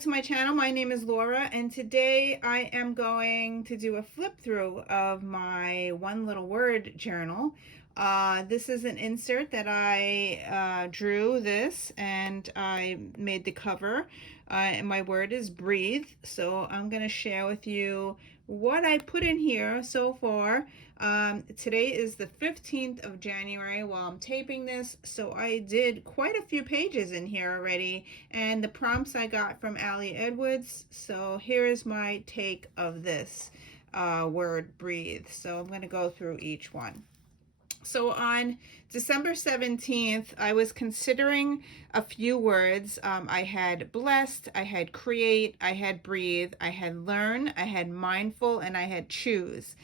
back to my channel. My name is Laura, and today I am going to do a flip through of my one little word journal. This is an insert that I drew this and I made the cover, and my word is breathe. So I'm going to share with you what I put in here so far. Today is the 15th of January while I'm taping this, so I did quite a few pages in here already, and the prompts I got from Allie Edwards. So here is my take of this word breathe. So I'm going to go through each one. So on December 17th, I was considering a few words. I had blessed, I had create, I had breathe, I had learn, I had mindful, and I had choose.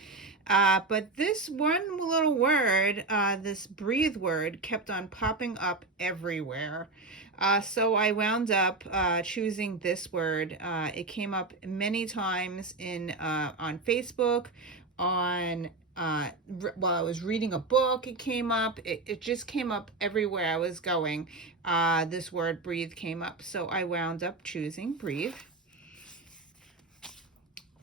But this one little word, this breathe word, kept on popping up everywhere. So I wound up choosing this word. It came up many times on Facebook, on while I was reading a book. It came up. It just came up everywhere I was going. This word breathe came up. So I wound up choosing breathe.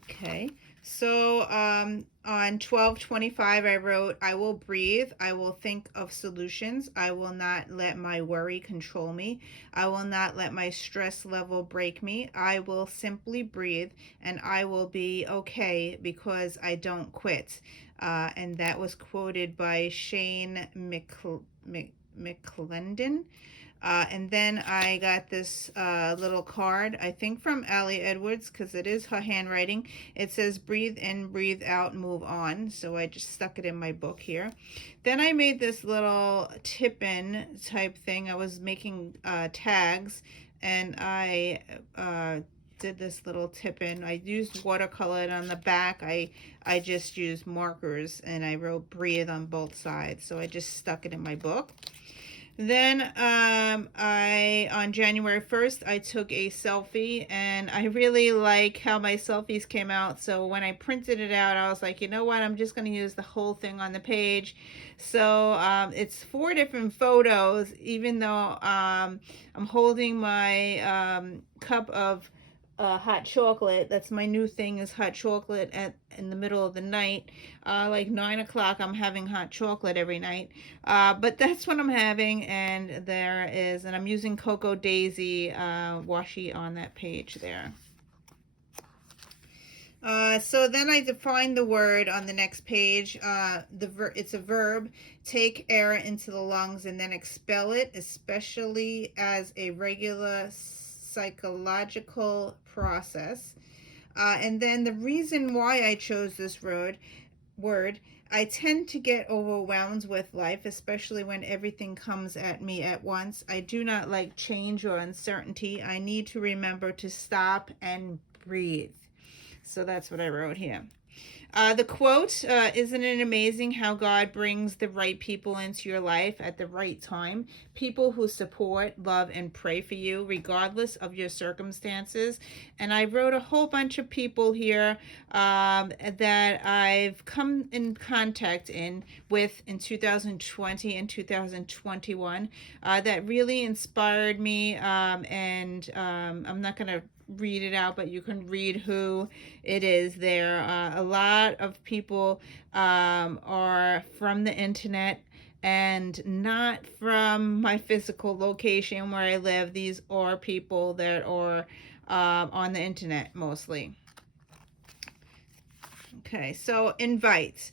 Okay, so on 12/25 I wrote, I will breathe, I will think of solutions, I will not let my worry control me, I will not let my stress level break me, I will simply breathe, and I will be okay because I don't quit. And that was quoted by Shane McClendon. And then I got this little card, I think from Allie Edwards, because it is her handwriting. It says, breathe in, breathe out, move on. So I just stuck it in my book here. Then I made this little tip-in type thing. I was making tags, and I did this little tip-in. I used watercolor, and on the back I just used markers, and I wrote breathe on both sides. So I just stuck it in my book. Then on January 1st, I took a selfie, and I really like how my selfies came out. So when I printed it out, I was like, you know what, I'm just going to use the whole thing on the page. So it's 4 different photos, even though I'm holding my cup of hot chocolate. That's my new thing, is hot chocolate in the middle of the night. Like 9 o'clock, I'm having hot chocolate every night. But that's what I'm having, and and I'm using Cocoa Daisy washi on that page there. So then I define the word on the next page. It's a verb. Take air into the lungs and then expel it, especially as a regular psychological process. And then the reason why I chose this word, I tend to get overwhelmed with life, especially when everything comes at me at once. I do not like change or uncertainty. I need to remember to stop and breathe. So that's what I wrote here. The quote, isn't it amazing how God brings the right people into your life at the right time? People who support, love, and pray for you regardless of your circumstances. And I wrote a whole bunch of people here that I've come in contact with in 2020 and 2021 that really inspired me. And I'm not going to read it out, but you can read who it is there. A lot of people are from the internet and not from my physical location where I live. These are people that are on the internet mostly. Okay, so invite.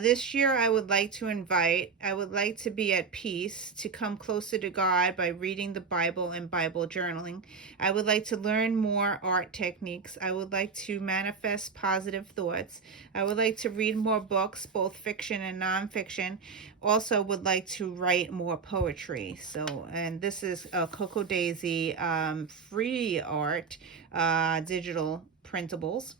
This year I would like to be at peace, to come closer to God by reading the Bible and Bible journaling. I would like to learn more art techniques. I would like to manifest positive thoughts. I would like to read more books, both fiction and nonfiction. Also would like to write more poetry. So, and this is Cocoa Daisy free art, digital printables.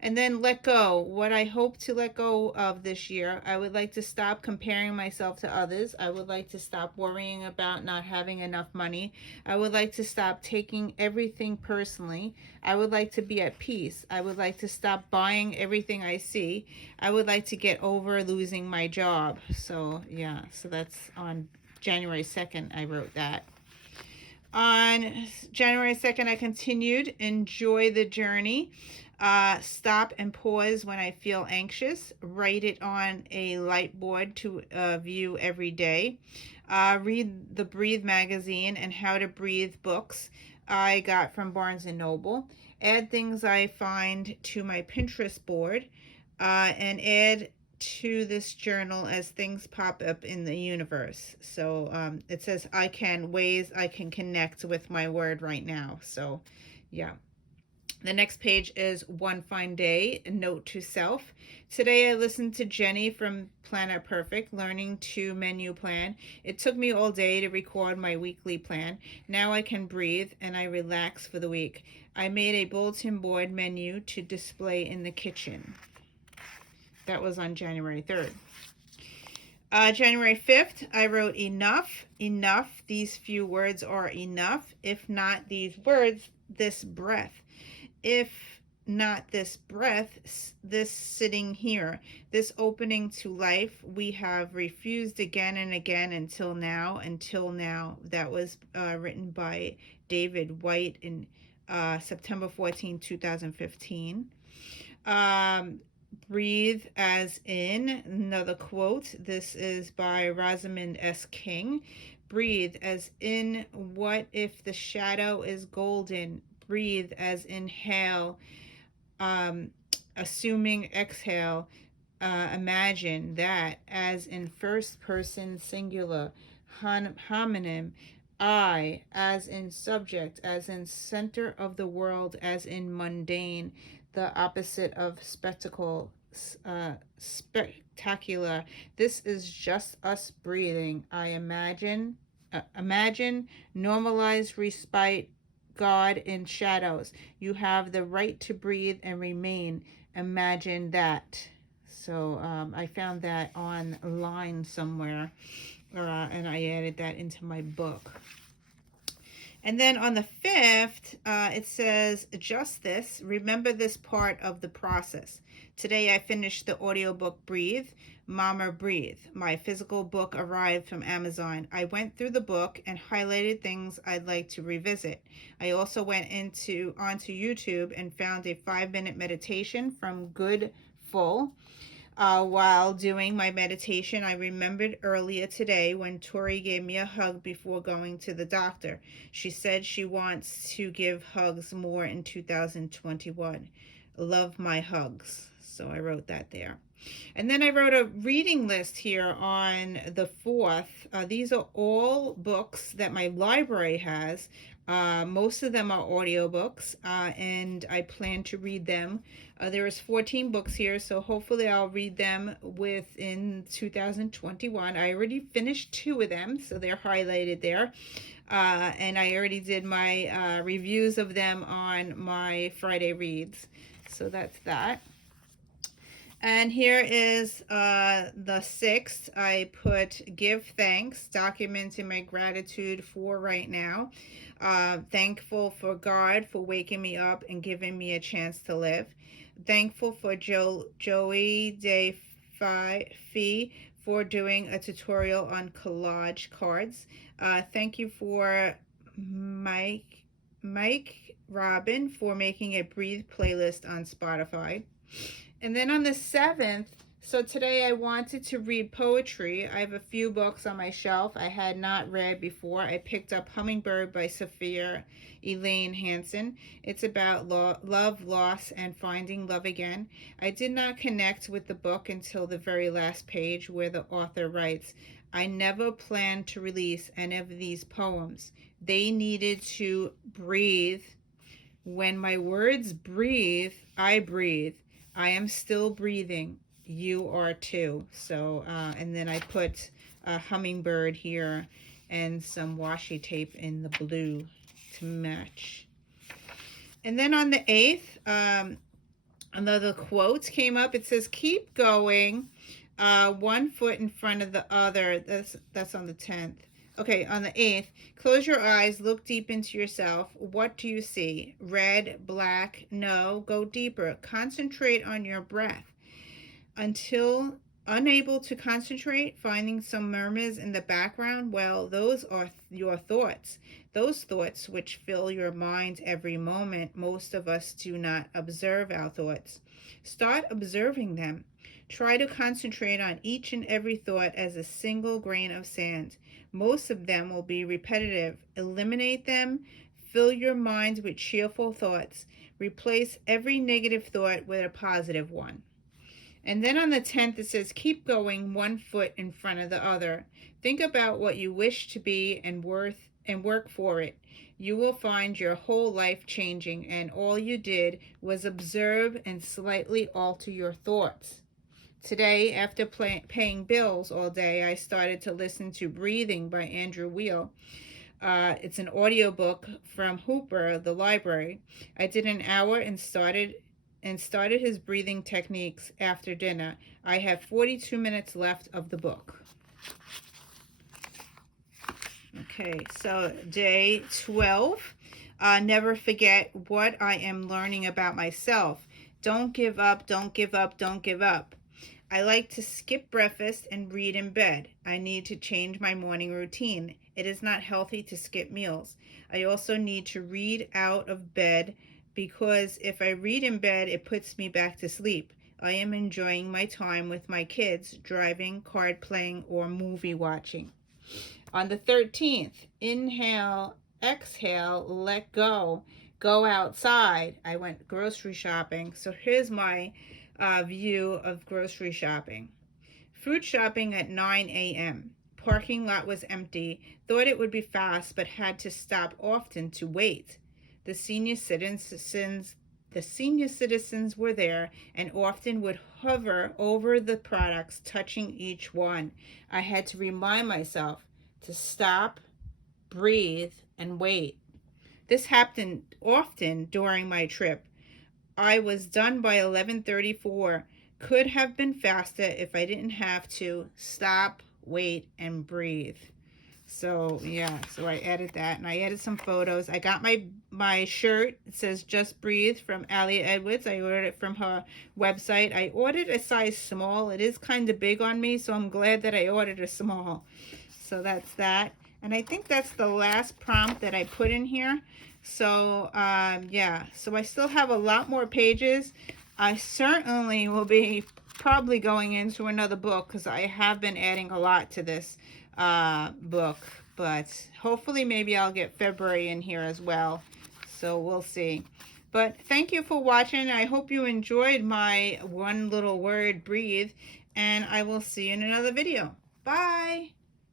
And then let go. What I hope to let go of this year, I would like to stop comparing myself to others. I would like to stop worrying about not having enough money. I would like to stop taking everything personally. I would like to be at peace. I would like to stop buying everything I see. I would like to get over losing my job. So yeah, so that's on January 2nd I wrote that. On January 2nd, I continued. Enjoy the journey. Stop and pause when I feel anxious. Write it on a light board to view every day. Read the Breathe magazine and How to Breathe books I got from Barnes and Noble. Add things I find to my Pinterest board, and add to this journal as things pop up in the universe. So it says ways I can connect with my word right now. So yeah. The next page is One Fine Day, a note to self. Today I listened to Jenny from Planet Perfect, learning to menu plan. It took me all day to record my weekly plan. Now I can breathe and I relax for the week. I made a bulletin board menu to display in the kitchen. That was on January 3rd. January 5th, I wrote enough, enough. These few words are enough. If not these words, this breath. If not this breath, this sitting here, this opening to life, we have refused again and again until now. That was written by David White in September 14, 2015. Breathe as in, another quote. This is by Rosamund S. King. Breathe as in, what if the shadow is golden? Breathe as inhale, assuming exhale. Imagine that as in first person singular, homonym. I as in subject, as in center of the world, as in mundane, the opposite of spectacle, spectacular. This is just us breathing. I imagine, normalized respite, God in shadows. You have the right to breathe and remain. Imagine that. So I found that online somewhere, and I added that into my book. And then on the 5th, it says, just this, remember this part of the process. Today I finished the audiobook Breathe, Mama Breathe. My physical book arrived from Amazon. I went through the book and highlighted things I'd like to revisit. I also went onto YouTube and found a 5-minute meditation from Good Full. While doing my meditation, I remembered earlier today when Tori gave me a hug before going to the doctor. She said she wants to give hugs more in 2021. Love my hugs. So I wrote that there. And then I wrote a reading list here on the 4th. These are all books that my library has. Most of them are audiobooks, and I plan to read them. There is 14 books here, so hopefully I'll read them within 2021. I already finished 2 of them, so they're highlighted there. And I already did my reviews of them on my Friday Reads. So that's that. And here is the 6th. I put give thanks, documenting my gratitude for right now. Thankful for God for waking me up and giving me a chance to live. Thankful for Joey De Fee for doing a tutorial on collage cards. Thank you for Mike Robin for making a Breathe playlist on Spotify. And then on the 7th, so today I wanted to read poetry. I have a few books on my shelf I had not read before. I picked up Hummingbird by Sophia Elaine Hansen. It's about love, loss, and finding love again. I did not connect with the book until the very last page where the author writes, I never planned to release any of these poems. They needed to breathe. When my words breathe, I breathe. I am still breathing. You are too. So, and then I put a hummingbird here and some washi tape in the blue to match. And then on the 8th, another quote came up. It says, keep going, one foot in front of the other. That's on the 10th. Okay, on the 8th, close your eyes, look deep into yourself. What do you see? Red, black? No, go deeper. Concentrate on your breath until Unable to concentrate, finding some murmurs in the background? Well, those are your thoughts. Those thoughts which fill your mind every moment. Most of us do not observe our thoughts. Start observing them. Try to concentrate on each and every thought as a single grain of sand. Most of them will be repetitive. Eliminate them. Fill your mind with cheerful thoughts. Replace every negative thought with a positive one. And then on the 10th, it says, keep going one foot in front of the other. Think about what you wish to be and work for it. You will find your whole life changing, and all you did was observe and slightly alter your thoughts. Today, after paying bills all day, I started to listen to Breathing by Andrew Weil. It's an audiobook from Hooper, the library. I did an hour and started his breathing techniques after dinner. I have 42 minutes left of the book. Okay, so day 12. Never forget what I am learning about myself. Don't give up, don't give up, don't give up. I like to skip breakfast and read in bed. I need to change my morning routine. It is not healthy to skip meals. I also need to read out of bed because if I read in bed, it puts me back to sleep. I am enjoying my time with my kids, driving, card playing, or movie watching. On the 13th, inhale, exhale, let go. Go outside. I went grocery shopping. So here's my view of grocery shopping. Food shopping at 9 a.m. Parking lot was empty. Thought it would be fast, but had to stop often to wait. The senior citizens were there and often would hover over the products, touching each one. I had to remind myself to stop, breathe, and wait. This happened often during my trip. I was done by 11:34. Could have been faster if I didn't have to stop, wait, and breathe. So yeah, so I added that, and I added some photos. I got my shirt. It says Just Breathe from Allie Edwards. I ordered it from her website. I ordered a size small. It is kind of big on me, so I'm glad that I ordered a small. So that's that. And I think that's the last prompt that I put in here. So yeah, so I still have a lot more pages. I certainly will be probably going into another book because I have been adding a lot to this book, but hopefully maybe I'll get February in here as well, so we'll see. But thank you for watching. I hope you enjoyed my one little word, breathe, and I will see you in another video. Bye.